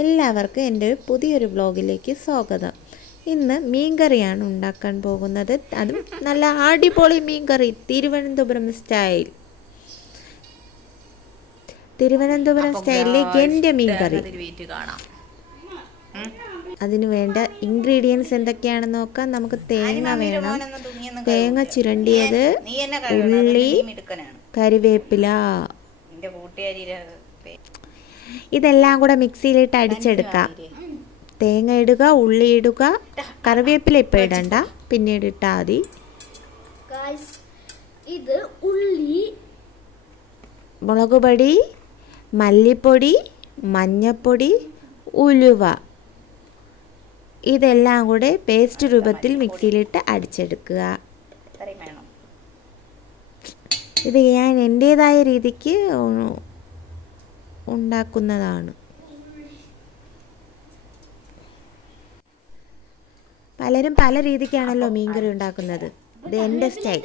എല്ലാവർക്കും എൻ്റെ പുതിയൊരു വ്ലോഗിലേക്ക് സ്വാഗതം. ഇന്ന് മീൻകറിയാണ് ഉണ്ടാക്കാൻ പോകുന്നത്. അതും നല്ല അടിപൊളി മീൻകറി, തിരുവനന്തപുരം സ്റ്റൈലിലെ എൻ്റെ മീൻകറി. അതിന് വേണ്ട ഇൻഗ്രീഡിയൻസ് എന്തൊക്കെയാണെന്ന് നോക്കാം. നമുക്ക് തേങ്ങ വേണം, തേങ്ങ ചുരണ്ടിയത്, ഉള്ളി, കറിവേപ്പില, ഇതെല്ലാം കൂടെ മിക്സിയിലിട്ട് അടിച്ചെടുക്കാം. തേങ്ങ ഇടുക, ഉള്ളി ഇടുക, കറിവേപ്പില ഇപ്പം ഇടണ്ട, പിന്നീട് ഇട്ടാൽ മതി. ഇത് ഉള്ളി, മുളക് പൊടി, മല്ലിപ്പൊടി, മഞ്ഞപ്പൊടി, ഉലുവ, ഇതെല്ലാം കൂടെ പേസ്റ്റ് രൂപത്തിൽ മിക്സിയിലിട്ട് അടിച്ചെടുക്കുക. ഇത് ഞാൻ എൻ്റേതായ രീതിക്ക് ഉണ്ടാക്കുന്നതാണ്. പലരും പല രീതിക്കാണല്ലോ മീൻകറി ഉണ്ടാക്കുന്നത്. ഇത് എൻ്റെ സ്റ്റൈൽ.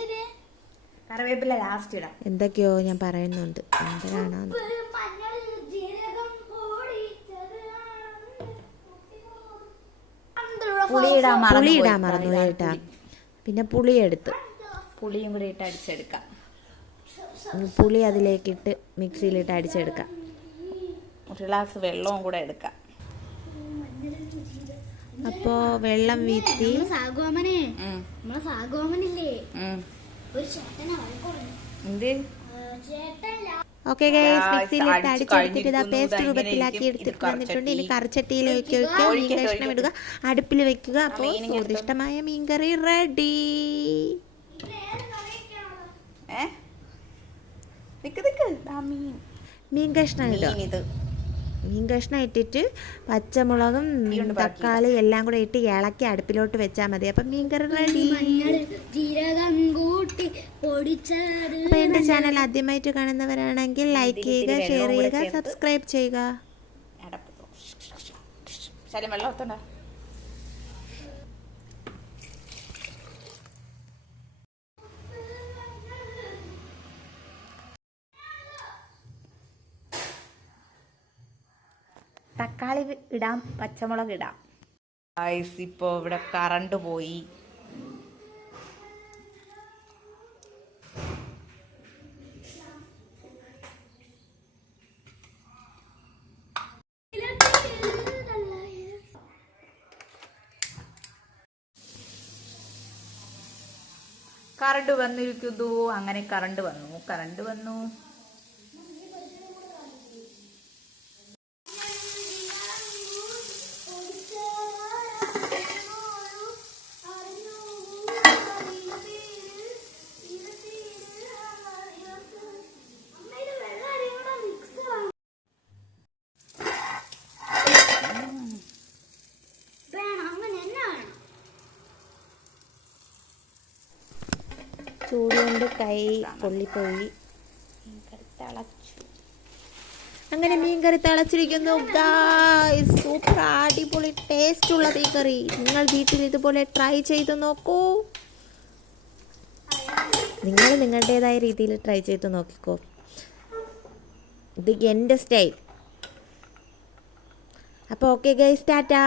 കറിവേപ്പില ലാസ്റ്റ് ഇടാം. എന്തൊക്കെയോ ഞാൻ പറയുന്നുണ്ട്, എന്തിനാണ് പുളി ഇടാൻ മറന്നു കേട്ടാ. പിന്നെ പുളിയും കൂടി ഇട്ട് അടിച്ചെടുക്കാം. പുളി അതിലേക്കിട്ട് മിക്സിയിലിട്ട് അടിച്ചെടുക്കാം. ഒരു ഗ്ലാസ് വെള്ളവും കൂടെ എടുക്കാം. അപ്പോൾ വെള്ളം വീത്തി ഓക്കെ ഗൈസ്, മിക്സിയിലിട്ട് അടിച്ചെടുത്തിട്ട് ഇതാ പേസ്റ്റ് രൂപത്തിലാക്കി എടുത്തിട്ട് വന്നിട്ടുണ്ട്. ഇനി കറിച്ചട്ടിയിലേക്ക് വെക്കുക, മീൻ കഷ്ണം ഇടുക, അടുപ്പിൽ വെക്കുക. അപ്പോൾ സ്വാദിഷ്ടമായ മീൻകറി റെഡി. മീൻ കഷ്ണം ഇടുക. മീൻ കഷ്ണം ഇട്ടിട്ട് പച്ചമുളകും തക്കാളി എല്ലാം കൂടെ ഇട്ട് ഇളക്കി അടുപ്പിലോട്ട് വെച്ചാൽ മതി. അപ്പം മീൻകറി റെഡി. അപ്പോൾ എൻ്റെ ചാനൽ ആദ്യമായിട്ട് കാണുന്നവരാണെങ്കിൽ ലൈക്ക് ചെയ്യുക, ഷെയർ ചെയ്യുക, സബ്സ്ക്രൈബ് ചെയ്യുക. തക്കാളി ഇടാം, പച്ചമുളക് ഇടാം. ഇപ്പോൾ ഇവിടെ കറണ്ട് പോയി. കറണ്ട് വന്നിരിക്കുന്നു. അങ്ങനെ കറണ്ട് വന്നു. ചൂടുകൊണ്ട് കൈ പൊള്ളിപ്പോയി. അങ്ങനെ മീൻകറി തിളച്ചിരിക്കുന്നു. സൂപ്പർ അടിപൊളി ടേസ്റ്റുള്ള മീൻകറി. നിങ്ങൾ വീട്ടിൽ ഇതുപോലെ ട്രൈ ചെയ്ത് നോക്കൂ. നിങ്ങൾ നിങ്ങളുടേതായ രീതിയിൽ ട്രൈ ചെയ്ത് നോക്കിക്കോ. ഇത് എൻ്റെ സ്റ്റൈൽ. അപ്പോൾ ഓക്കെ ഗൈസ്, ടാറ്റാ.